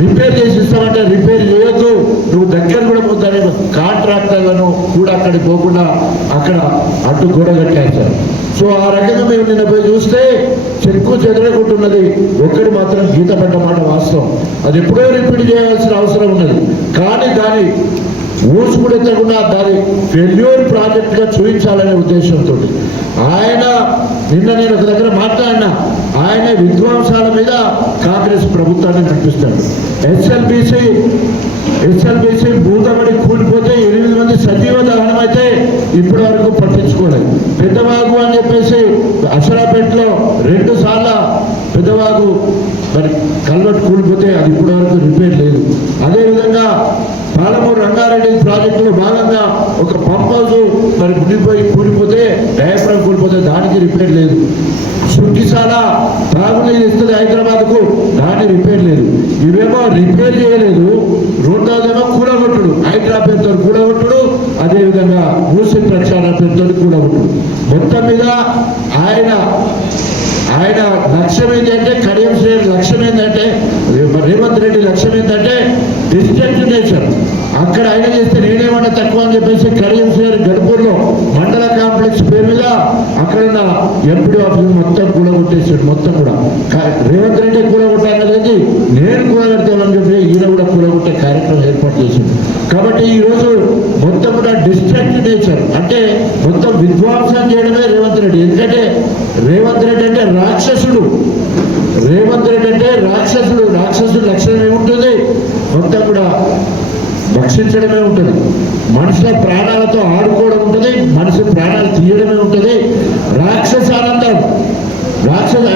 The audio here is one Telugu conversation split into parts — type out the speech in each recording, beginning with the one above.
రిపేర్ చేసి ఇస్తామంటే రిపేర్ చేయొద్దు, నువ్వు దగ్గర కూడా పోతానే కాంట్రాక్టర్లను కూడా అక్కడికి పోకుండా అక్కడ అడ్డు గోడ కట్టేస్తారు. సో ఆ రకంగా మేము నిన్న పోయి చూస్తే చెక్కు చెదరకుంటున్నది. ఒక్కడి మాత్రం గీత పడ్డ మాట వాస్తవం, అది ఎప్పుడో రిపీట్ చేయాల్సిన అవసరం ఉన్నది. కానీ దాని ఊసుకుడెత్తకుండా దాని ఫెయిల్యూర్ ప్రాజెక్ట్గా చూపించాలనే ఉద్దేశంతో ఆయన నిన్న నేను ఒక దగ్గర మాట్లాడినా, ఆయన విధ్వంసాల మీద కాంగ్రెస్ ప్రభుత్వాన్ని నడిపిస్తాడు. ఎస్ఎల్బిసి భూతబడి కూలిపోతే 8 మంది సజీవ దహనం అయితే ఇప్పటి వరకు పట్టించుకోలేదు. పెద్దవాగు అని చెప్పేసి అసరాపేటలో 2 సార్లు పెద్దవాగు మరి కల్వర్ట్ కూలిపోతే అది ఇప్పటి వరకు రిపేర్ లేదు. అదేవిధంగా పాలమూరు రంగారెడ్డి ప్రాజెక్టులో భాగంగా ఒక పంప్ హౌస్ మరి మునిగిపోయి కూలిపోతే డయాఫ్రామ్ కూలిపోతే దానికి రిపేర్ లేదు. సుగ్గిసాల తాగునీరు ఇస్తుంది హైదరాబాద్కు, దాని రిపేర్ లేదు. ఇవేమో రిపేర్ చేయలేదు, రెండోదేమో కూడగొట్టుడు, హైడ్రా పేరుతో కూడగొట్టుడు, అదేవిధంగా మూసి ప్రక్షాళన పేరుతో కూడగొట్టుడు. మొత్తం మీద ఆయన లక్ష్యం ఏంటంటే, కడియం శ్రేణి లక్ష్యం ఏంటంటే, రేవంత్ రెడ్డి లక్ష్యం ఏంటంటే డిస్ట్రిక్ట్ నేచర్. అక్కడ ఆయన చేస్తే నేనేమన్నా తక్కువ అని చెప్పేసి కడియం శ్రేణి గడ్పూర్లో మండల కాంప్లెక్స్ పేరు మీద అక్కడున్న ఎంపీ ఆఫీస్ మొత్తం కూడగొట్టేసాడు. మొత్తం కూడా రేవంత్ రెడ్డి కూడగొట్టాలనేది నేను కూడగొడతామని చెప్పి ఈయన కూడా కూడగొట్టే కార్యక్రమం ఏర్పాటు చేసింది. కాబట్టి ఈరోజు మొత్తం కూడా డిస్ట్రిక్ట్ నేచర్ అంటే మొత్తం విధ్వంసం చేయడమే రేవంత్ రెడ్డి. ఎందుకంటే రేవంత్ రెడ్డి అంటే రాక్షసుడు, రాక్షసుడు లక్షణం ఏముంటుంది, మొత్తం కూడా భక్షించడమే ఉంటుంది. మనుషుల ప్రాణాలతో ఆడుకోవడం ఉంటుంది, మనిషి ప్రాణాలు తీయడమే ఉంటుంది. రాక్షసానందం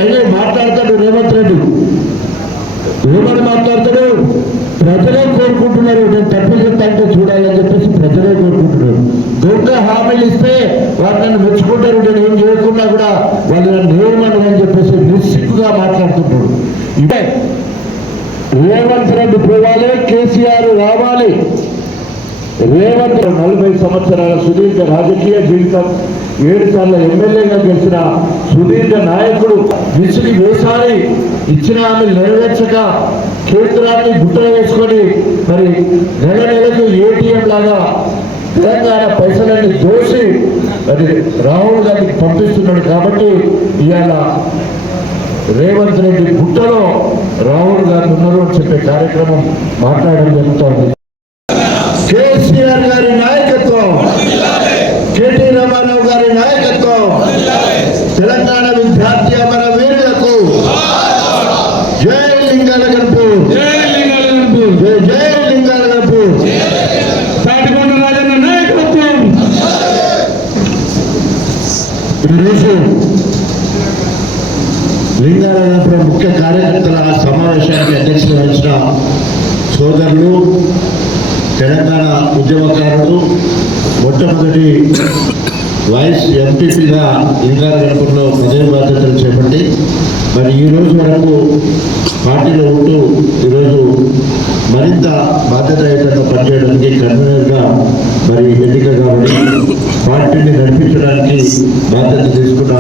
అయినా మాట్లాడతాడు రేవంత్ రెడ్డి. ఏమని మాట్లాడతాడు? ప్రజలే కోరుకుంటున్నారు, నేను తప్పు చెప్తాంటే చూడాలని చెప్పేసి ప్రజలే కోరుకుంటున్నారు. దొంగ హామీలు ఇస్తే వాళ్ళు నన్ను మెచ్చుకుంటారు, నేను ఏం చేయకుండా కూడా వాళ్ళు నన్ను ఏమన్నారు అని చెప్పేసి నిస్సిగ్గుగా మాట్లాడుతుంటాడు. ఇదే రేవంత్ రెడ్డి పోవాలి, కేసీఆర్ రావాలి. రేవంత్ 40 సంవత్సరాల సుదీర్ఘ రాజకీయ జీవితం, 7 సార్లు ఎమ్మెల్యేగా గెలిచిన సుదీర్ఘ నాయకుడు, విసిగి వేసారి ఇచ్చిన హామీలు నెరవేర్చక కేంద్రాన్ని గుట్టలు వేసుకొని మరి నెలకు ఏటీఎం లాగా తెలంగాణ పైసలన్నీ దోసి మరి రాహుల్ గాంధీకి పంపిస్తున్నాడు. కాబట్టి ఇవాళ రేవంత్ రెడ్డి గుట్టలో రాహుల్ గాంధీ ఉన్నారు అని చెప్పే కార్యక్రమం మాట్లాడడం జరుగుతోంది. కేసీఆర్ గారి నాయకత్వం, కేటీ రామారావు గారి నాయకత్వం, తెలంగాణ విద్యార్థి అమర వీరులకు జై లింగాల గంపు, జై లింగాల గంపు, తాటికొండ రాజన్న నాయకత్వం. ఈరోజు లింగాల ముఖ్య కార్యకర్తల సమావేశానికి అధ్యక్షత వహించిన సోదరులు, తెలంగాణ ఉద్యమకారులు, మొట్టమొదటి వైస్ ఎంపీపీగా లింగాలగంపలో పదవి బాధ్యతలు చేపట్టి మరి ఈ రోజు వరకు పార్టీలో ఉంటూ ఈరోజు మరింత బాధ్యతాయుతంగా పనిచేయడానికి కన్వీనర్గా మరి ఎన్నిక కాబట్టి పార్టీని నడిపించడానికి బాధ్యత తీసుకున్న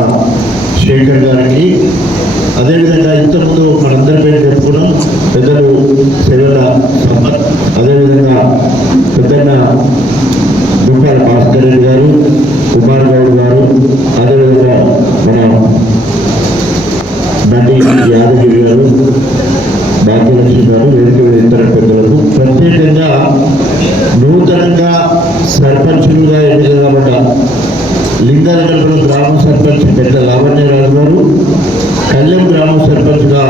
శేఖర్ గారికి, అదేవిధంగా ఇంతకుముందు మనందరి పేరు చెప్పుకున్నాం పెద్దలు సెలవుల సంపత్, అదేవిధంగా పెద్దన్న దుంపాల భాస్కర్ రెడ్డి గారు, కుమార్ గౌడ్ గారు, అదేవిధంగా మన నటి యాదగిరి గారు, భాగ్యలక్ష్మి గారు, వేదిక ఇతర పెద్దలకు, ప్రత్యేకంగా నూతనంగా సర్పంచులుగా ఎన్నిక కాబట్ట లింగాలగంపలో గ్రామ సర్పంచ్ పెద్ద లావణ్యరాజు గారు, కళ్యాణ్ గ్రామ సర్పంచ్గా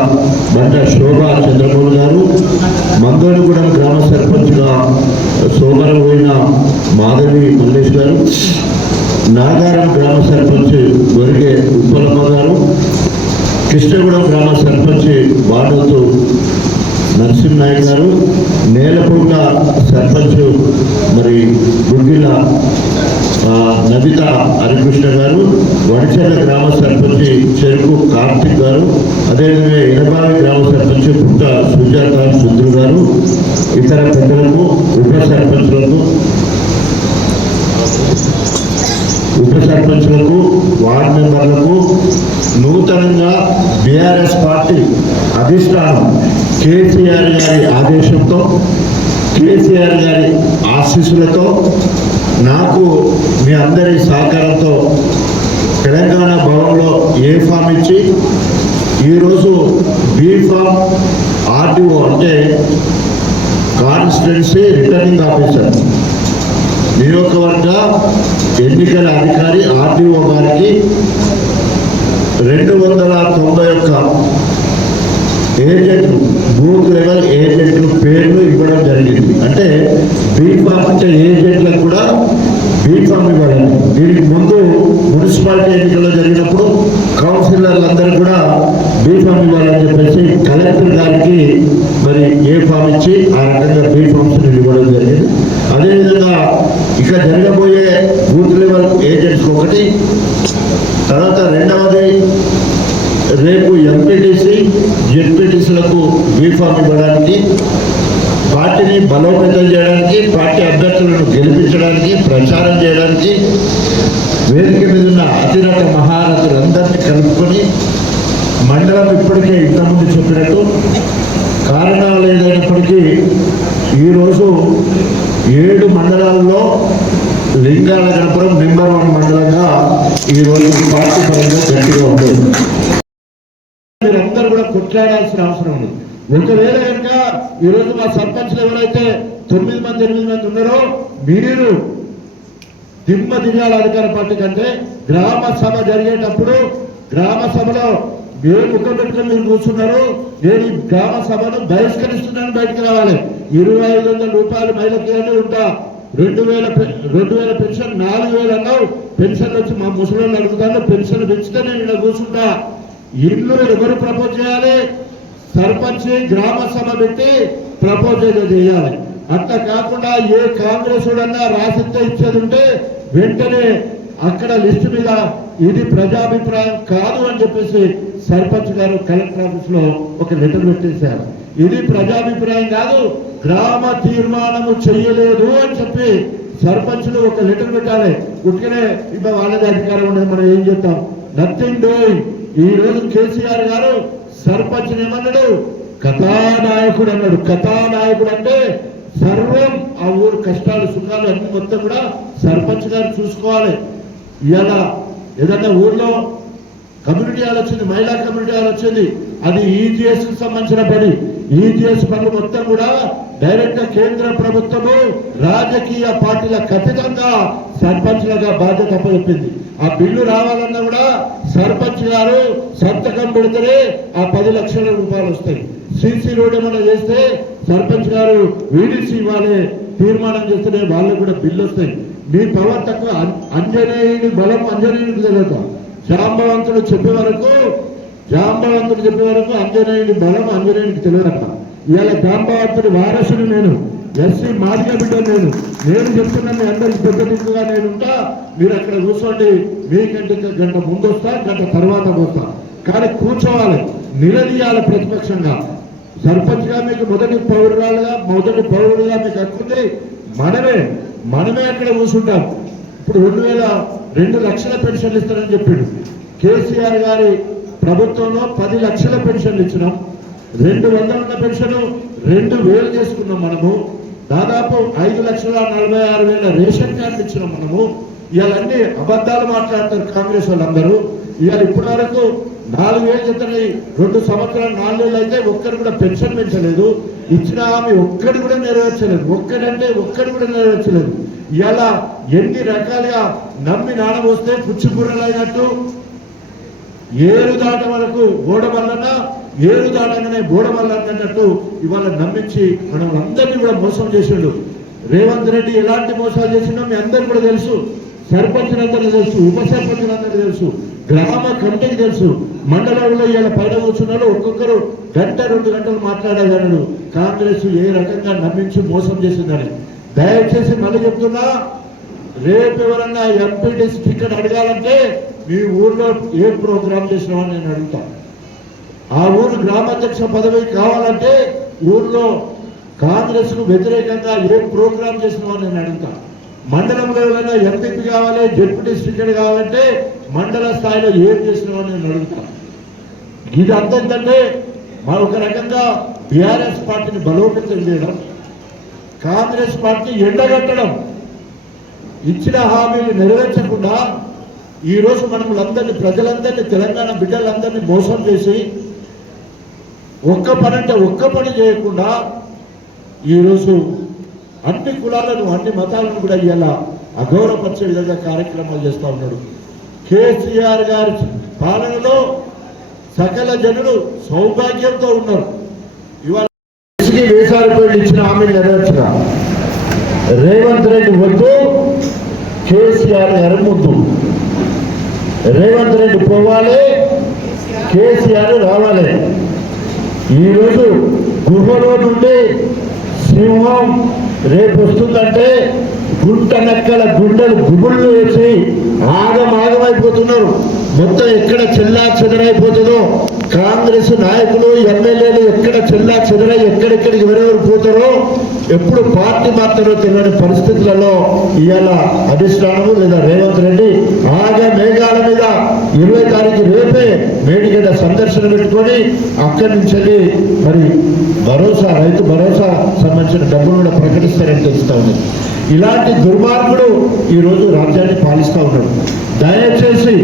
బండ శోభా చంద్రమౌళి గారు, మంగళగూడెం గ్రామ సర్పంచ్గా సోమరపోయిన మాధవి మల్లేష్ గారు, నాగారం గ్రామ సర్పంచ్ గొరిగే ఉప్పలమ్మ గారు, కృష్ణగూడెం గ్రామ సర్పంచ్ బాడోతు నరసింహనాయక్ గారు, నేలపూట సర్పంచ్ మరి గుగ్గిల నబిత హరికృష్ణ గారు, వడిచెర్ల గ్రామ సర్పంచ్ చెరుకు కార్తిక్ గారు, అదేవిధంగా ఎనబావి గ్రామ సర్పంచ్ పుట్ట సుజాత సుందరు గారు, ఇతర పెద్దలకు, ఉప సర్పంచులకు, వార్డు మెంబర్లకు, నూతనంగా బీఆర్ఎస్ పార్టీ అధిష్టానం కేసీఆర్ గారి ఆదేశంతో, కేసీఆర్ గారి ఆశీస్సులతో, నాకు మీ అందరి సహకారంతో తెలంగాణ భవన్లో ఏ ఫామ్ ఇచ్చి ఈరోజు బీ ఫామ్ ఆర్డీఓ అంటే కాన్స్టిట్యున్సీ రిటర్నింగ్ ఆఫీసర్, నియోజకవర్గ ఎన్నికల అధికారి ఆర్డీఓ గారికి 291 ఏజెంట్లు, బూత్ లెవెల్ ఏజెంట్లు పేర్లు ఇవ్వడం జరిగింది. అంటే బీఫామ్ అంటే ఏజెంట్లకు కూడా బీఫామ్ ఇవ్వాలని. దీనికి ముందు మున్సిపాలిటీ ఎన్నికల్లో జరిగినప్పుడు కౌన్సిలర్లందరూ కూడా బీఫామ్ ఇవ్వాలని చెప్పేసి కలెక్టర్ గారికి మరి ఏ ఫామ్ ఇచ్చి ఆ రకంగా బీఫామ్స్ ఇవ్వడం జరిగింది. అదేవిధంగా ఇక జరగబోయే బూత్ లెవెల్ ఏజెంట్స్ ఒకటి, తర్వాత రెండవది రేపు ఎంపీటీసీ జెడ్పీటీసీలకు బీఫామ్ ఇవ్వడానికి, పార్టీని బలోపేతం చేయడానికి, పార్టీ అభ్యర్థులను గెలిపించడానికి, ప్రచారం చేయడానికి వేదిక మీద ఉన్న అతిరథ మహారథులందరినీ కలుపుకొని మండలం ఇప్పటికే ఇంతకుముందు చెప్పినట్టు కారణాలు ఏదైనప్పటికీ ఈరోజు 7 మండలాల్లో లింగాల గణపురం నెంబర్ 1 మండలంగా ఈరోజు పార్టీ పరంగా గట్టిగా ఉండేది. మీరందరూ కూడా కొట్లాడాల్సిన అవసరం ఉంది. ఒకవేళ కనుక ఈరోజు మా సర్పంచ్లు ఎవరైతే 9 మంది 8 మంది ఉన్నారో మీరు దిమ్మ దిగాల అధికార పార్టీ కంటే గ్రామ సభ జరిగేటప్పుడు గ్రామ సభలో ఏ ముఖం పెట్టుకుని మీరు కూర్చున్నారు, నేను ఈ గ్రామ సభను బహిష్కరిస్తున్నాను, బయటకు రావాలి. 2500 రూపాయలు మహిళకి ఉంటా, 2000 పెన్షన్, 4000 అన్నావు, పెన్షన్ వచ్చి మా ముసలి అడుగుతాను, పెన్షన్ పెంచితే నేను ఇక్కడ కూర్చుంటా. ఇల్లు ఎవరు ప్రపోజ్ చేయాలి? సర్పంచ్ గ్రామ సభ పెట్టి ప్రపోజ్ చేయాలి. అట్లా కాకుండా ఏ కాంగ్రెస్ వాడన్నా రాసిస్తే ఇచ్చేది ఉంటే వెంటనే అక్కడ లిస్టు మీద ఇది ప్రజాభిప్రాయం కాదు అని చెప్పేసి సర్పంచ్ గారు కలెక్టర్ ఆఫీస్ లో ఒక లెటర్ పెట్టేశారు. ఇది ప్రజాభిప్రాయం కాదు, గ్రామ తీర్మానము చెయ్యలేదు అని చెప్పి సర్పంచ్లు ఒక లెటర్ పెట్టాలి. ఉట్టినే ఇప్పుడు వాళ్ళది అధికారం ఉండదు, మనం ఏం చేద్దాం? Nothing doing. ఈ రోజు కేసీఆర్ గారు సర్పంచ్ ఏమన్నాడు? కథానాయకుడు అన్నాడు. కథానాయకుడు అంటే సర్వం ఆ ఊరు కష్టాలు సుఖాలు అన్ని మొత్తం కూడా సర్పంచ్ గారు చూసుకోవాలి. ఇలా ఏదన్నా ఊర్లో కమ్యూనిటీ హాల్ వచ్చింది, మహిళా కమ్యూనిటీ హాల్ వచ్చింది, అది ఈజీఎస్ కు సంబంధించిన పని. ఈజీఎస్ పనులు మొత్తం కూడా డైరెక్ట్ గా కేంద్ర ప్రభుత్వము రాజకీయ పార్టీల ఖచ్చితంగా సర్పంచ్లుగా బాధ్యత అప్పచెప్పింది. ఆ బిల్లు రావాలన్నా కూడా సర్పంచ్ గారు సంతకం పెడితేనే ఆ 10 లక్షల రూపాయలు వస్తాయి. సీసీ రోడ్ ఏమైనా చేస్తే సర్పంచ్ గారు వీడిసి ఇవ్వాలి, తీర్మానం చేస్తేనే వాళ్ళకు కూడా బిల్లు వస్తాయి. మీ పవర్ తక్కువ. అంజనేయుడి బలం అంజనేయుడికి తెలియదు. జాంబవంతుడు చెప్పే వరకు అంజనేయుడి బలం అంజనేయుడికి తెలియదట. ఇవాళ జాంబవంతుడి వారసుడు నేను, ఎస్సీ మాదిగ బిడ్డ నేను చెప్తున్నా, మీ అందరికి పెద్ద దిక్కుగా నేనుంటా. మీరు అక్కడ కూర్చోండి, మీకంటే గంట ముందు వస్తా, గంట తర్వాత వస్తా. కానీ కూర్చోవాలి, నిలదీయాలి ప్రతిపక్షంగా. సర్పంచ్ గా మీకు మొదటి పౌరుడుగా మీకు హక్కుంది. మనమే అక్కడ కూర్చుంటాం. ఇప్పుడు 2 లక్షల పెన్షన్లు ఇస్తారని చెప్పిండు కేసీఆర్ గారి ప్రభుత్వంలో. 10 లక్షల పెన్షన్లు ఇచ్చినాం. 200 ఉన్న పెన్షన్ 2000 చేసుకున్నాం మనము. దాదాపు 5,46,000 రేషన్ కార్డులు ఇచ్చినాం మనము. ఇవన్నీ అబద్ధాలు మాట్లాడతారు కాంగ్రెస్ వాళ్ళందరూ. ఇవాళ ఇప్పటి వరకు 4,000 చెప్తాయి. 2 సంవత్సరాలు 4 ఏళ్ళు అయితే ఒక్కరు కూడా పెన్షన్ పెంచలేదు. ఇచ్చిన హామీ ఒక్కడు కూడా నెరవేర్చలేదు. ఒక్కడు కూడా నెరవేర్చలేదు. ఇవాళ ఎన్ని రకాలుగా నమ్మి నానబోస్తే పుచ్చిపుర్రలు అయినట్టు, ఏరు దాట వరకు గోడమల్లన్నా, ఏరు దాటగానే గోడమల్లన్నట్టు ఇవాళ నమ్మించి మనం అందరినీ కూడా మోసం చేసిండు. రేవంత్ రెడ్డి ఎలాంటి మోసాలు చేసిండో మీ అందరికీ కూడా తెలుసు. సర్పంచులందరికీ తెలుసు, ఉప సర్పంచులందరికీ తెలుసు, గ్రామ కమిటీకి తెలుసు. మండలంలో ఇవాళ పైన కూర్చున్నారు, ఒక్కొక్కరు 1-2 గంటలు మాట్లాడగలడు కాంగ్రెస్ ఏ రకంగా నమ్మించి మోసం చేసిందని. దయచేసి మళ్ళీ చెప్తున్నా, రేపు ఎవరన్నా ఎంపీటీసీ టికెట్ అడగాలంటే మీ ఊర్లో ఏ ప్రోగ్రాం చేసినామని నేను అడుగుతా. ఆ ఊరు గ్రామాధ్యక్ష పదవి కావాలంటే ఊర్లో కాంగ్రెస్ కు వ్యతిరేకంగా ఏ ప్రోగ్రాం చేసినామని నేను అడుగుతా. మండలంలో ఎవరైనా ఎంపీపీ కావాలి, జెడ్పీటీసీ టికెట్ కావాలంటే మండల స్థాయిలో ఏం చేసినామని నేను అడుగుతా. ఇది అంతంటే మరొక రకంగా బీఆర్ఎస్ పార్టీని బలోపేతం చేయడం, కాంగ్రెస్ పార్టీ ఎండగట్టడం, ఇచ్చిన హామీలు నెరవేర్చకుండా ఈరోజు మనములందరినీ, ప్రజలందరినీ, తెలంగాణ బిడ్డలందరినీ మోసం చేసి ఒక్క పని అంటే ఒక్క పని చేయకుండా ఈరోజు అన్ని కులాలను, అన్ని మతాలను కూడా ఇలా అగౌరవపరిచే విధంగా కార్యక్రమాలు చేస్తూ ఉన్నాడు. కేసీఆర్ గారి పాలనలో సకల జనులు సౌభాగ్యంతో ఉన్నారు. ఇవాళ వేసారిపోయి ఇచ్చిన హామీలు నెరవేర్చగా రేవంత్ రెడ్డి వద్దు, కేసీఆర్ గారు ముద్దు. రేవంత్ రెడ్డి పోవాలి, కేసీఆర్ రావాలి. ఈరోజు గుహలో నుండి సింహం రేపు వస్తుందంటే గుంట నక్కల గుండెలు గుబుళ్ళు వేసి ఆగమాగమైపోతున్నారు. మొత్తం ఎక్కడ చెల్లా చెదరైపోతుందో, కాంగ్రెస్ నాయకులు, ఎమ్మెల్యేలు ఎక్కడ చెల్లా చెదరై ఎక్కడెక్కడికి ఎవరెవరు పోతారో, ఎప్పుడు పార్టీ మాత్రమో తెలియని పరిస్థితులలో ఇవాళ అధిష్టానము లేదా రేవంత్ రెడ్డి మేఘాల మీద 20 తారీఖు రేపే మేడిగడ్డ సందర్శన పెట్టుకొని అక్కడి నుంచి వెళ్ళి మరి భరోసా, రైతు భరోసా సంబంధించిన డబ్బులు కూడా ప్రకటిస్తారని తెలుస్తా ఉంది. ఇలాంటి దుర్మార్గుడు ఈరోజు రాజ్యాన్ని పాలిస్తూ ఉన్నాడు. దయచేసి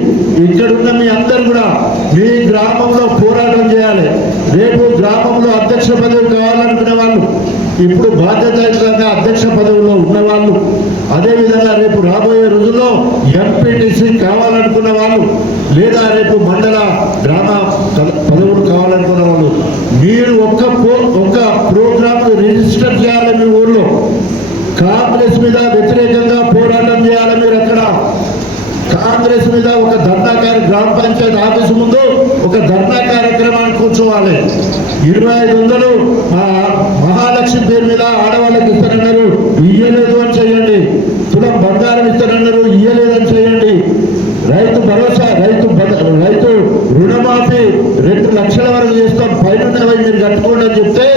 ఇక్కడున్న మీ అందరూ కూడా మీ గ్రామంలో పోరాటం చేయాలి. రేపు గ్రామంలో అధ్యక్ష పదవి కావాలనుకునే వాళ్ళు, ఇప్పుడు బాధ్యతాయుతంగా అధ్యక్ష పదవిలో ఉన్నవాళ్ళు, అదేవిధంగా రేపు రాబోయే రోజుల్లో ఎంపీటీసీ కావాలనుకున్న వాళ్ళు, లేదా రేపు మండల గ్రామ పదవులు కావాలనుకున్న వాళ్ళు, మీరు ఒక్క ప్రోగ్రామ్ రిజిస్టర్ చేయాలి. మీ ఊళ్ళో కాంగ్రెస్ మీద వ్యతిరేకంగా పోరాటం చేయాలి. మీరు అక్కడ కాంగ్రెస్ మీద ఒక ధర్నా గ్రామ పంచాయతీ ఆఫీసు ముందు ఒక ధర్నా కార్యక్రమాన్ని కూర్చోవాలి. 2500 మహాలక్ష్మి పేరు మీద ఆడవాళ్ళకి ఇస్తారన్నారు, ఇయ్యలేదు అని చేయండి. తులం బంగారం ఇస్తారన్నారు, ఇయ్యలేదని చేయండి. రైతు భరోసా, రైతు రుణమాఫీ 2 లక్షల వరకు చేస్తాం, పైన మీరు కట్టుకోండి అని చెప్తే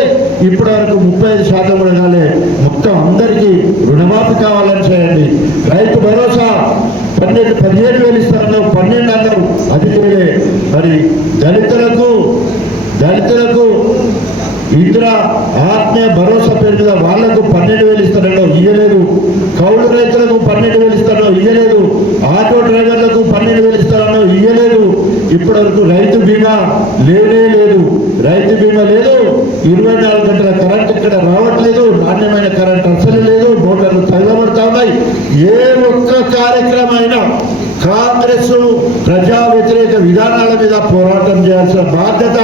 ఇప్పటి వరకు 35% కూడా కాలే. మొత్తం అందరికీ రుణమాఫీ కావాలని చేయండి. రైతు భరోసా 15,000 ఇస్తారన్నారు, 12 అన్నారు, అది చేయలే. మరి దళితులకు ఇందిరా ఆత్మీయ భరోసా పేరు మీద వాళ్లకు 12,000 ఇస్తారో ఇయ్యలేదు. కౌలు రైతులకు 12,000 ఇస్తారో ఇయ్యలేదు. ఆటో డ్రైవర్లకు 12,000 ఇస్తారో ఇయ్యలేదు. ఇప్పటి వరకు రైతు బీమా లేదు. రైతు బీమా లేదు. 24 గంటల కరెంట్ ఇక్కడ రావట్లేదు. నాణ్యమైన కరెంట్ అసలు లేదు. మోటార్లు తగలబడతా ఉన్నాయి. ఏ ఒక్క కార్యక్రమం అయినా కాంగ్రెస్ ప్రజా వ్యతిరేక విధానాల మీద పోరాటం చేయాల్సిన బాధ్యత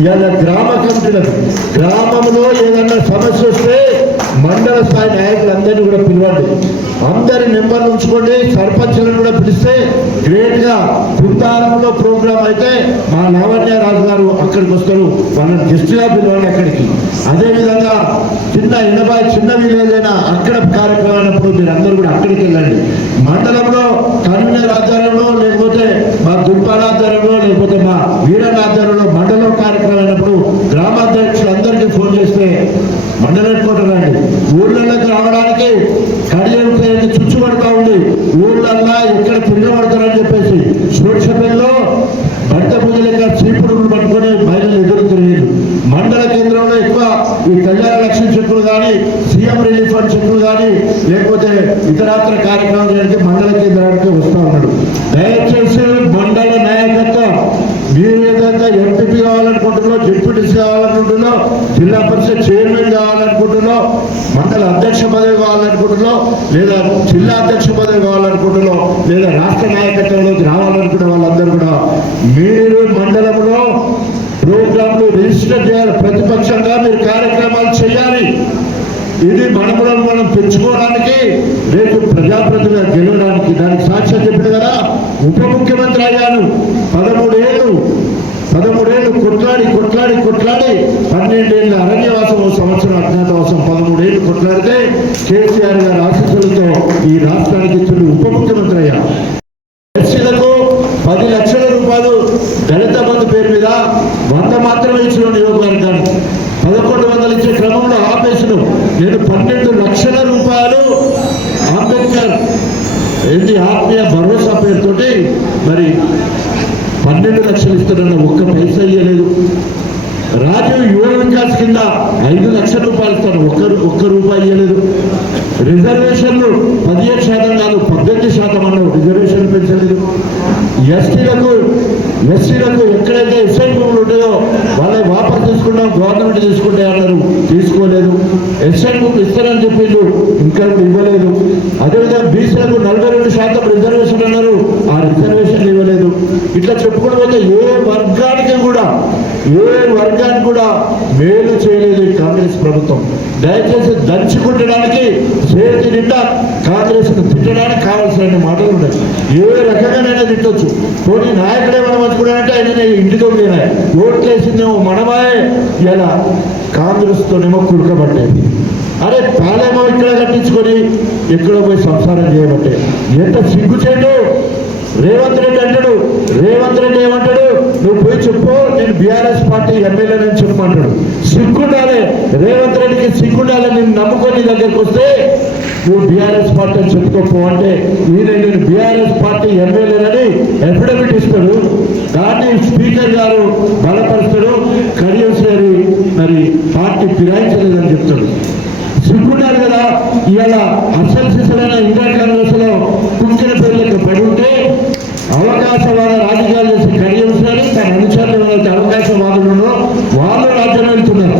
ఇవాళ గ్రామ కమిటీలకు. గ్రామంలో ఏదన్నా సమస్య వస్తే మండల స్థాయి నాయకులందరినీ కూడా పిలవండి. అందరి నెంబర్లు ఉంచుకోండి. సర్పంచ్లను కూడా పిలిస్తే గ్రేట్ గా బృందారంలో ప్రోగ్రాం అయితే మా లావణ్య రాజు గారు అక్కడికి వస్తారు, వాళ్ళని గెస్ట్ గా పిలవండి అక్కడికి. అదేవిధంగా చిన్న విలేజ్ అయినా అక్కడ కార్యక్రమం అయినప్పుడు మీరు అందరూ కూడా అక్కడికి వెళ్ళండి. మండలంలో కన్వీనర్ ఆధ్వర్యంలో, లేకపోతే మా దుర్పాల ఆధ్వర్యంలో, లేకపోతే మా వీరన్న ఆధ్వర్యంలో మండలం కార్యక్రమం అయినప్పుడు గ్రామాధ్యక్షులందరికీ ఫోన్ చేస్తే మండలం కొట్టరండి. ఊళ్ళకి రావడానికి కడియం చుచ్చుపడతా ఉంది. ఊళ్ళల్లా ఎక్కడ తిరగబడతారని చెప్పేసి సోషల్లో భర్త పూజలేక చీపుడులు పట్టుకొని మహిళలు ఎదురు తిరిగారు. మండల కేంద్రంలో ఎక్కువ ఈ కళ్యాణ లక్ష్మి చెక్కులు కానీ, సీఎం రిలీఫ్ ఫండ్ చెక్కులు కానీ, లేకపోతే ఇతరాత్ర కార్యక్రమాలు చేయడానికి మండల కేంద్రానికి వస్తూ ఉన్నాడు. దయచేసి మండల నాయకత్వం మీరు ఏదైనా ఎంపీపీ కావాలనుకుంటున్నారో, డిప్యూటీసీ కావాలనుకుంటున్నారో, జిల్లా పరిషత్ చైర్మన్ కావాలనుకుంటున్నారో, మండల అధ్యక్ష పదవి కావాలనుకుంటున్నారో, లేదా జిల్లా అధ్యక్ష పదవి కావాలనుకుంటున్నారో, లేదా రాష్ట్ర నాయకత్వంలోకి రావాలనుకునే వాళ్ళందరూ కూడా మీరు మండలంలో ప్రోగ్రాంలు రిజిస్టర్ చేయాలి. ప్రతిపక్షంగా మీరు కార్యక్రమాలు చేయాలి. ఇది మనం పెంచుకోవడానికి, రేపు ప్రజాప్రతినిధిగా గెలవడానికి. దానికి సాక్ష్యం చెప్పింది కదా, ఉప ముఖ్యమంత్రి అయ్యాను. 13 ఏళ్ళు కొట్లాడి 12 ఏళ్ళ అరణ్యవాసం, సంవత్సరం అజ్ఞాతవాసం, 13 ఏళ్ళు కొట్లాడితే కేసీఆర్ గారి ఆశీస్సులతో ఈ రాష్ట్రానికి ఇచ్చిన ఉప ముఖ్యమంత్రి అయ్యా. ఎస్సీలకు 10 లక్షల రూపాయలు దళిత బంధు పేరు మీద 100 మాత్రమే ఇచ్చిన నియోజకవర్గానికి 1100 ఇచ్చే క్రమంలో ఆపేసిన నేను 12 లక్షల రూపాయలు అంబేద్కర్ ఆత్మీయ భరోసా పేరుతోటి మరి 12 లక్షలు ఇస్తారన్న ఒక్క పైసా ఇయ్యలేదు. రాజీవ్ యువ వికాస్ కింద 5 లక్షల రూపాయలు ఇస్తారు, ఒక్క రూపాయి ఇవ్వలేదు. రిజర్వేషన్లు 17% కాదు 18% అన్నారు, రిజర్వేషన్ పెంచలేదు. ఎస్సీలకు ఎక్కడైతే ఎస్ఐ భూములు ఉంటాయో వాళ్ళని వాపసు తీసుకున్నాం, గవర్నమెంట్ తీసుకుంటే అన్నారు, తీసుకోలేదు. ఎస్ఐ భూములు ఇస్తారని చెప్పిండు, ఇంకా ఇవ్వలేదు. అదేవిధంగా బీసీలకు 42% రిజర్వేషన్ అన్నారు, ఆ రిజర్వేషన్ ఇవ్వలేదు. ఇట్లా చెప్పుకుంటూ పోతే ఏ వర్గానికి కూడా మేలు చేయలేదు ఈ కాంగ్రెస్ ప్రభుత్వం. దయచేసి దంచుకుంటడానికి చేతి నిండా కాంగ్రెస్ తిట్టడానికి కావాల్సిన మాటలు ఉన్నాయి. ఏ రకంగానైనా తిట్టొచ్చు. పోనీ నాయకుడే మనం వచ్చుకున్నాడంటే ఆయన ఇంటితో పోయినాయి, ఓట్లేసిందేమో మనమాయే. ఇలా కాంగ్రెస్తోనేమో కుడకబట్టేది. అరే పాలేమో ఇక్కడ కట్టించుకొని ఎక్కడో పోయి సంసారం చేయబట్టే ఎంత సిగ్గుచేటు. రేవంత్ రెడ్డి అంటాడు, రేవంత్ రెడ్డి ఏమంటాడు, నువ్వు పోయి చెప్పు నేను బీఆర్ఎస్ పార్టీ ఎమ్మెల్యేనని చెప్పమంటాడు. సిగ్గుండాలి రేవంత్ రెడ్డికి, సిగ్గుండాలి. నేను నమ్ముకొని దగ్గరకు వస్తే నువ్వు బీఆర్ఎస్ పార్టీ అని చెప్పుకోపో అంటే ఈయన నేను బీఆర్ఎస్ పార్టీ ఎమ్మెల్యేనని అఫిడవిట్ ఇస్తాడు. దాన్ని స్పీకర్ గారు బలపరుస్తాడు. కడియశ్వరి మరి పార్టీ ఫిరాయించలేదని చెప్తాడు. సిగ్గుండాలి కదా. ఇవాళ అసలు సిసలైన ఇండియా కాంగ్రెస్ లో కుంచిన పేర్లకు పడి ఉంటే అవకాశవాద రాజకీయాలు చేసి కడియశ్వరి తన అనుచరులు ఎవరైతే అవకాశవాదులను వాళ్ళు రాజ్యం వెళ్తున్నారు.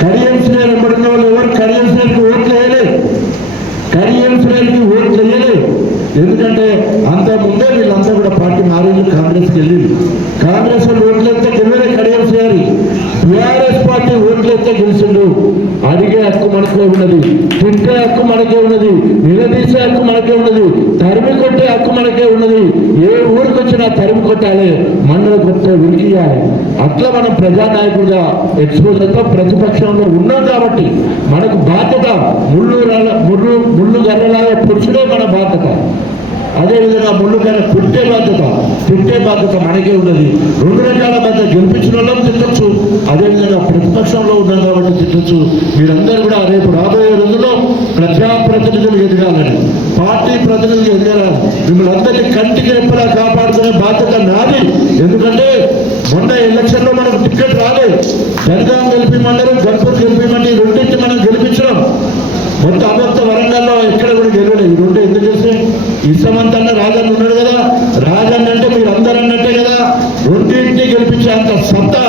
కడియశ్వరి వెంబడిన వాళ్ళు ఎవరు కడియశ్వరికి ఓట్లు వేయలేదు, కడియశ్వరికి ఓట్లు వేయలేదు. ఎందుకంటే అంత ముందే వీళ్ళంతా కూడా పార్టీ మారేళ్ళు కాంగ్రెస్కి వెళ్ళింది. కాంగ్రెస్ ఓట్లు ఎత్తే గెలవలే కడియశ్వరి, బీఆర్ఎస్ పార్టీ ఓట్లు ఎత్తే గెలిచిండు. అడిగే హక్కు మనకే ఉన్నది, తిట్టే హక్కు మనకే ఉన్నది, నిలదీసే హక్కు మనకే ఉన్నది, తరిమి కొట్టే హక్కు మనకే ఉన్నది. ఏ ఊరికి వచ్చినా తరిమి కొట్టాలి, మండల కొట్టే విరిగియాలి. అట్లా మనం ప్రజానాయకుడిగా ఎక్స్పోజర్తో ప్రతిపక్షంలో ఉన్నాం కాబట్టి మనకు బాధ్యత ముళ్ళు గర్రలాగా పురుషుడే మన బాధ్యత. అదేవిధంగా ముళ్ళుగానే తిట్టే బాధ్యత మనకే ఉన్నది. 2 రకాల బాధ్యత, గెలిపించిన వాళ్ళని తిట్టచ్చు, అదేవిధంగా ప్రతిపక్షంలో ఉన్నాం కాబట్టి తిట్టచ్చు. మీరందరూ కూడా రేపు రాబోయే రోజుల్లో ప్రజాప్రతినిధులు ఎదగాలని, పార్టీ ప్రతినిధులు ఎదగాలని, మిమ్మల్ని అందరినీ కంటికి రెప్పలా కాపాడుకునే బాధ్యత నాది. ఎందుకంటే మొన్న ఎలక్షన్లో మనకు టికెట్ రాలేదు. జనగాం గెలిపిమంటారు, గణపతి గెలిపిమంటే రెండింటి మనం గెలిపించడం. మొత్తం అభక్త వరంగల్లో ఎక్కడ కూడా గెలవలేదు. ఈ రెండు ఎందుకు చేస్తే ఇష్టమంతా రాజన్న ఉన్నాడు కదా, రాజన్న అంటే మీరు అందరూ అన్నట్టే కదా. రెండింటినీ గెలిపించే అంత సత్తా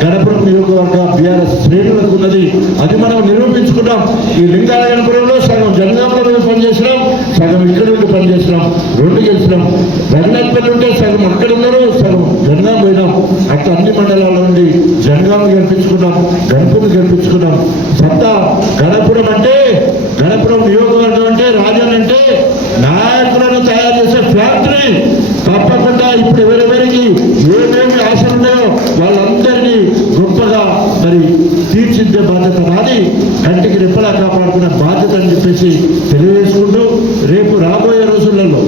గణపురం నియోజకవర్గ బీఆర్ఎస్ శ్రేణులకు ఉన్నది. అది మనం నిరూపించుకున్నాం. ఈ లింగాలయనపురంలో సగం జనగాంలో మేము పనిచేసినాం, సగం ఇక్కడ నుండి పనిచేసినాం, 2 గెలిచినాం. బెల్లంపల్లి ఉంటే సగం అక్కడ ఉన్నారు, సగం జనగాం పోయినాం. అక్కడ అన్ని మండలాల నుండి జనగాం గెలిపించుకున్నాం, గణపురం గెలిపించుకున్నాం. సత్తా గణపురం అంటే, గణపురం నియోజకవర్గం అంటే, రాజన్ అంటే నాయకులను తయారు చేసే ఫ్యాక్టరీ. తప్పకుండా ఇప్పుడు ఎవరెవరికి ఏమేమి ఆశలు ఉన్నాయో వాళ్ళందరినీ గొప్పగా మరి తీర్చిద్దే బాధ్యత నాది, కంటికి రెప్పలా కాపాడుకునే బాధ్యత అని చెప్పేసి తెలియజేసుకుంటూ రేపు రాబోయే రోజులలో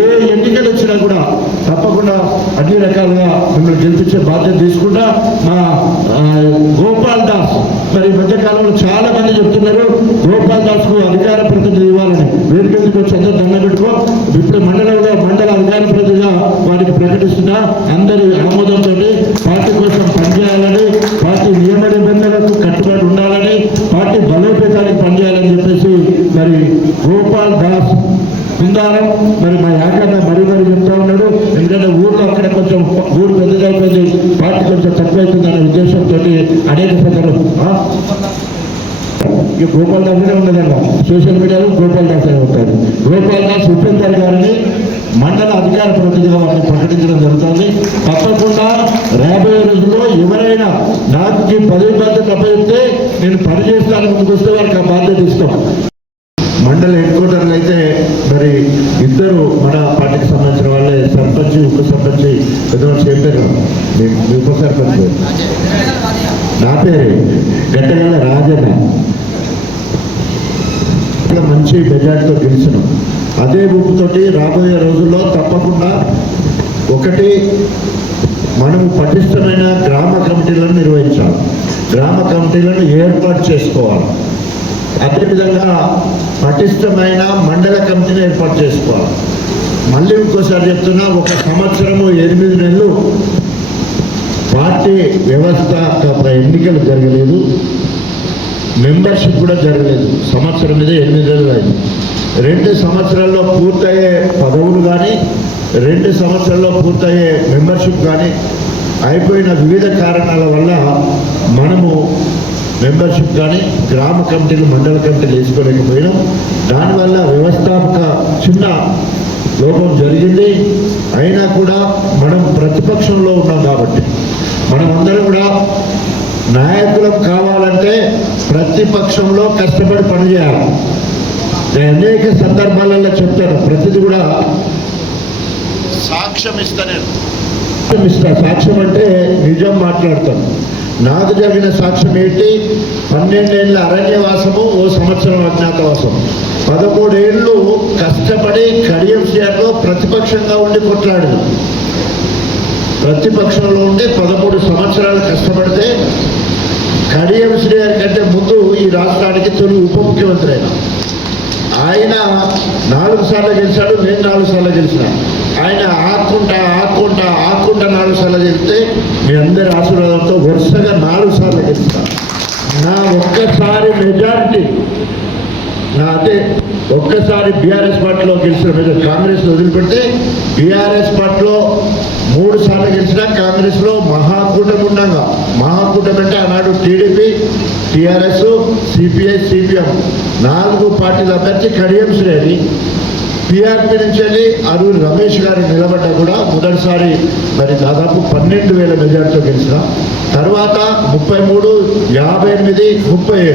ఏ ఎన్నికలు వచ్చినా కూడా తప్పకుండా అన్ని రకాలుగా మిమ్మల్ని గెలిపించే బాధ్యత తీసుకుంటా. మా గోపాల్ దాస్ మరి మధ్యకాలంలో చాలా మంది చెప్తున్నారు గోపాల్ దాస్ కు అధికార ప్రతినిధి ఇవ్వాలని. వేదికకు చంద్ర దండ పెట్టుకో. ఇప్పుడు మండల అధికార ప్రతినిధిగా వారికి ప్రకటిస్తున్నా. అందరి ఆమోదంతో పార్టీ కోసం పనిచేయాలని, పార్టీ నియమ నిబంధనలకు కట్టుబడి ఉండాలని, పార్టీ బలోపేతానికి పనిచేయాలని చెప్పేసి మరి గోపాల్ దాస్ కుందారం మరి మా యాకన్న మరీ చెప్తా ఉన్నాడు. ఎందుకంటే ఊళ్ళో అక్కడ కొంచెం ఊరు పెద్దదైపోయింది, పార్టీ కొంచెం తక్కువైతుందనే ఉద్దేశంతో అనేక ప్రకారం ఇక గోపాల్ దాసే ఉన్నదన్న సోషల్ మీడియాలో గోపాల్ దాసే ఉంటారు. గోపాల్ దాస్ ఉపేందర్ గారిని మండల అధికార ప్రతినిధిగా వారిని ప్రకటించడం జరుగుతుంది. తప్పకుండా రాబోయే రోజుల్లో ఎవరైనా నాకు పదవి బాధ్యత అప్పచెప్తే నేను పని చేస్తాను ముందుకు వస్తే వారికి ఆ బాధ్యత ఇస్తాం. మండల హెడ్ క్వార్టర్లు అయితే మరి 2 మన పార్టీకి సంబంధించిన వాళ్ళే, సర్పంచ్ ఉప సర్పంచ్ పెద్దవాళ్ళు చెప్పారు. మీ ఉప సర్పంచ్ నా పేరే గట్టగల రాజన్న మంచి మెజార్టీతో గెలిచినాం. అదే ఊపుతోటి రాబోయే రోజుల్లో తప్పకుండా ఒకటి మనము పటిష్టమైన గ్రామ కమిటీలను నిర్వహించాలి, గ్రామ కమిటీలను ఏర్పాటు చేసుకోవాలి. అదేవిధంగా పటిష్టమైన మండల కమిటీని ఏర్పాటు చేసుకోవాలి. మళ్ళీ ఇంకోసారి చెప్తున్నా, 1 సంవత్సరము 8 నెలలు పార్టీ వ్యవస్థ ఎన్నికలు జరగలేదు, మెంబర్షిప్ కూడా జరగలేదు. సంవత్సరం మీద 8 నెలలు అయింది. 2 సంవత్సరాల్లో పూర్తయ్యే పదవులు కానీ 2 సంవత్సరాల్లో పూర్తయ్యే మెంబర్షిప్ కానీ అయిపోయిన వివిధ కారణాల వల్ల మనము మెంబర్షిప్ కానీ గ్రామ కమిటీలు మండల కమిటీలు వేసుకోలేకపోయినాం. దానివల్ల వ్యవస్థాపక చిన్న లోపం జరిగింది. అయినా కూడా మనం ప్రతిపక్షంలో ఉన్నాం కాబట్టి మనమందరం కూడా నాయకులం కావాలంటే ప్రతిపక్షంలో కష్టపడి పనిచేయాలి. నేను అనేక సందర్భాలలో చెప్తాను, ప్రతిదీ కూడా సాక్ష్యం ఇస్తాను. సాక్ష్యం అంటే నిజం మాట్లాడతాను. నాకు జరిగిన సాక్ష్యం ఏంటి? 12 ఏళ్ళ అరణ్యవాసము, 1 సంవత్సరం అజ్ఞాతవాసం, 13 ఏళ్ళు కష్టపడి కడియం సిఆర్లో ప్రతిపక్షంగా ఉండి కొట్లాడదు. ప్రతిపక్షంలో ఉండి 13 సంవత్సరాలు కష్టపడితే కడియం శ్రీఆర్ కంటే ముందు ఈ రాష్ట్రానికి తొలి ఉప ముఖ్యమంత్రి ఆయన 4 సార్లు గెలిచాడు, నేను 4 సార్లు గెలిచిన. ఆయన ఆక్కుంటా 4 సార్లు గెలిస్తే మీ అందరి ఆశీర్వాదంతో వరుసగా 4 సార్లు గెలిచిన. నా ఒక్కసారి మెజారిటీ అంటే ఒక్కసారి బీఆర్ఎస్ పార్టీలో గెలిచిన మెజారిటీ కాంగ్రెస్లో వదిలిపెడితే బీఆర్ఎస్ పార్టీలో 3 సార్లు గెలిచిన. కాంగ్రెస్లో మహాకూటమి ఉండగా, మహాకూటమి అంటే ఆనాడు టీడీపీ, టీఆర్ఎస్, సిపిఐ, సిపిఎం 4 పార్టీల అభ్యర్థి కడియం శ్రేణి. పీఆర్పీ నుంచి వెళ్ళి అరూరి రమేష్ గారు నిలబడ్డా కూడా మొదటిసారి మరి దాదాపు 12,000 మెజార్టీతో గెలిచిన. తర్వాత 33, 58, 37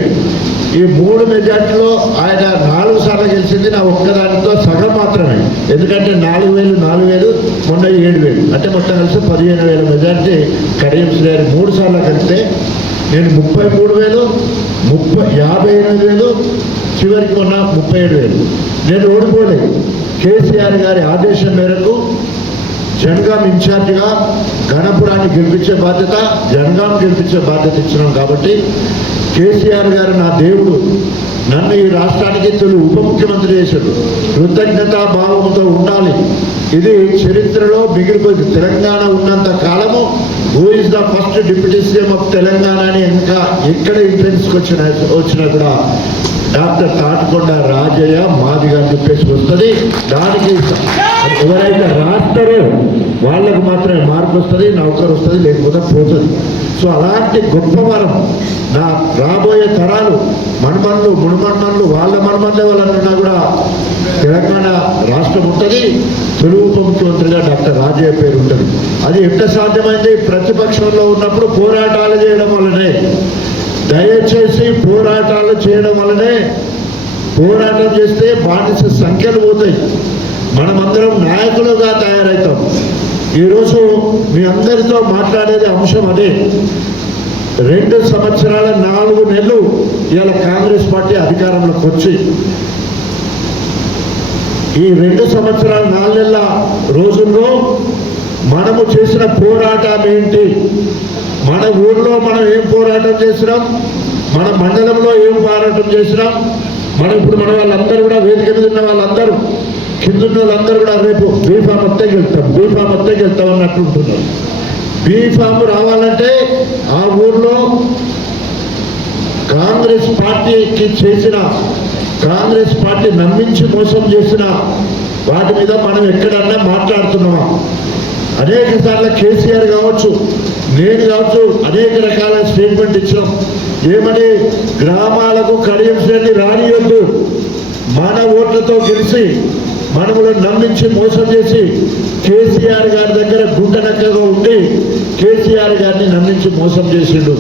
ఈ 3 మెజార్టీలో ఆయన 4 సార్లు గెలిచింది. నా ఒక్కదానితో సగం మాత్రమే. ఎందుకంటే 4,000 మొన్న 7,000 అంటే మొత్తం కలిసి 15,000 మెజార్టీ కడియం శ్రేణి 3 సార్లు కలిస్తే నేను 33,000, 58,000, చివరికి మొన్న 37,000. నేను ఓడిపోలేదు. కేసీఆర్ గారి ఆదేశం మేరకు జనగాం ఇన్ఛార్జిగా గణపురాన్ని గెలిపించే బాధ్యత, జనగాం గెలిపించే బాధ్యత ఇచ్చినాం. కాబట్టి కేసీఆర్ గారు నా దేవుడు, నన్ను ఈ రాష్ట్రానికి తొలి ఉప ముఖ్యమంత్రి చేశాడు. కృతజ్ఞతా భావంతో ఉండాలి. ఇది చరిత్రలో మిగిలిపోయింది. తెలంగాణ ఉన్నంత కాలము who is the first deputy CM of Telangana అని ఇంకా ఎక్కడ ఇంట్రెన్స్కి వచ్చినా కూడా డాక్టర్ తాటికొండ రాజయ్య మాదిగా చెప్పేసి వస్తుంది. దానికి ఎవరైతే రాస్తారో వాళ్ళకు మాత్రమే మార్పు వస్తుంది, నౌకరు వస్తుంది, లేకపోతే పోతుంది. సో అలాంటి గొప్ప వరం నా రాబోయే తరాలు మన్మన్లు, మునుమన్మన్లు, వాళ్ళ మన్మన్లే వాళ్ళన్నా కూడా తెలంగాణ రాష్ట్రం ఉంటుంది. తొలి ఉప ముఖ్యమంత్రిగా డాక్టర్ రాజయ్య పేరు ఉంటుంది. అది ఎంత సాధ్యమైంది? ప్రతిపక్షంలో ఉన్నప్పుడు పోరాటాలు చేయడం వల్లనే. దయచేసి పోరాటాలు చేయడం వల్లనే. పోరాటం చేస్తే బానిస సంఖ్యలు పోతాయి. మనమందరం నాయకులుగా తయారవుతాం. ఈరోజు మీ అందరితో మాట్లాడేది అంశం అదే. 2 సంవత్సరాల 4 నెలలు ఇవాళ కాంగ్రెస్ పార్టీ అధికారంలోకి వచ్చి ఈ 2 సంవత్సరాల 4 నెలల రోజుల్లో మనము చేసిన పోరాటం ఏంటి? మన ఊర్లో మనం ఏం పోరాటం చేసినాం, మన మండలంలో ఏం పోరాటం చేసినాం. ఇప్పుడు మన వాళ్ళందరూ కూడా వేదిక మీద ఉన్న వాళ్ళందరూ, కింద ఉన్న వాళ్ళందరూ కూడా రేపు బీఫామ్ వస్తే గెలుస్తాం అన్నట్టు ఉంటున్నారు. బీఫామ్ రావాలంటే ఆ ఊర్లో కాంగ్రెస్ పార్టీ నమ్మించి మోసం చేసిన వాటి మీద మనం ఎక్కడన్నా మాట్లాడుతున్నామా? అనేక సార్లు కేసీఆర్ కావచ్చు, నేను కావచ్చు, అనేక రకాల స్టేట్మెంట్ ఇచ్చినాం. ఏమని? గ్రామాలకు కడియం శ్రేణి రానియొద్దు, మన ఓట్లతో గెలిచి మనములను నమ్మించి మోసం చేసి కేసీఆర్ గారి దగ్గర గుండెనక్కగా ఉండి కేసీఆర్ గారిని నమ్మించి మోసం చేసిండు.